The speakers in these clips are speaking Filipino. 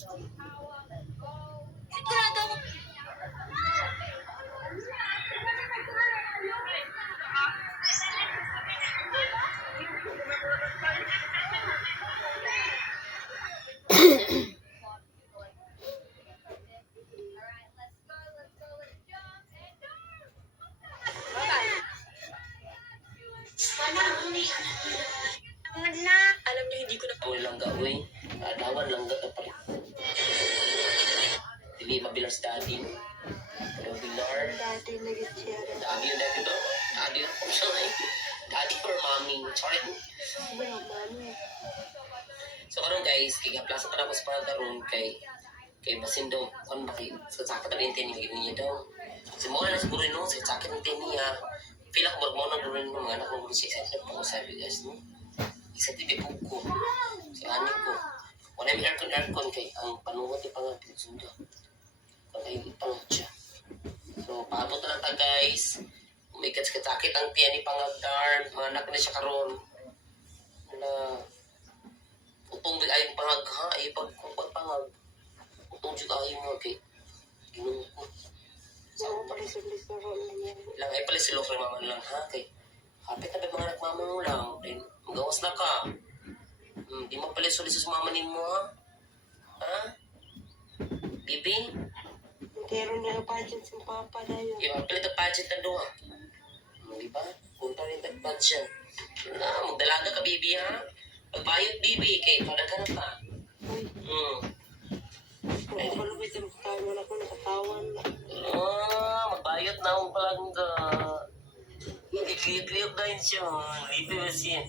Sigurado ako. Alam niyo, hindi ko na po lang gawin. Dawan lang gato pa rin. Dili mabilang sa daddy. Pero bilar. Dati nag-share. Daddy yung daddy ba? Daddy yung kung saan eh. Daddy or mommy. Sorry. Mami. So karon guys, kaya plaza para ko sa pagkaroon kay basin daw kon ba kay sa sakit ang tini niya daw. Si mo na siguro no sa sakit ng tini niya. Pila ko mo nang durin ng mga anak ko si sa ko sabi guys no. Isa tibi ko. Si ani ko. Wala mi aircon kay ang panuwat ni pangapit sundo. Kaya ipangat siya. So paabot na lang ta guys. May sakit ang tiyan ni pangagdar, anak na siya karon. Na utong ay pangag ha ay pagpangag utong jud ay mo kay Ginoo ko So, palis-palis na ron niya. lang ay pala sila kay mama lang ha kay hapit na ba mga nagmama mo lang din magawas na ka di mo pala sulis sa mama nimo ha bibi Pero na budget sa papa na yun. yung pala ta budget na do ha di ba punta rin tag budget na magdalaga ka bibi ha pagbayot bibi kay kadaghan pa Kung ako lumit ang katawan ako, nakatawan na. Magbayot na akong palangga. Ikliyog na yun siya. Lipi ba siya?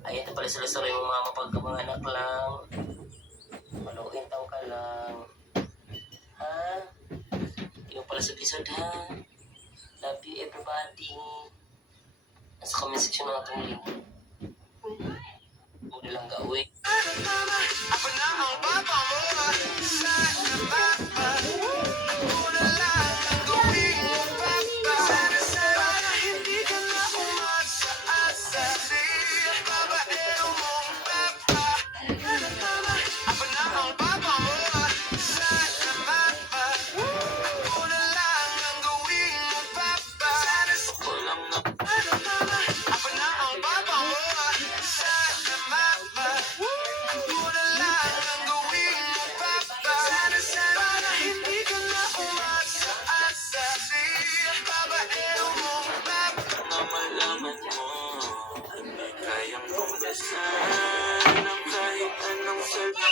Ay, ito pala sila sa yung mama pagka mga anak lang. Maluhin tao ka lang. Ha? Yung pala sa episode ha? Love you everybody. Nasa comment section na itong link. Huwag nilang gawin. Ako na ang papa mo. Ako na lang ang gawin mo, papa. Para hindi ka na umasa-asa. Sige, babaero mong papa. Ako na ang papa mo. Sana mama. Ako na lang ang gawin mo, papa. Ako lang na. Ako na ang papa mo. Sana mama. Ako na lang ang gawin mo, papa. Para hindi ka na umasa-asa. Sige, babaero mong papa. Na malaman mo, hindi kayang kumbasan ng kahit anong salita.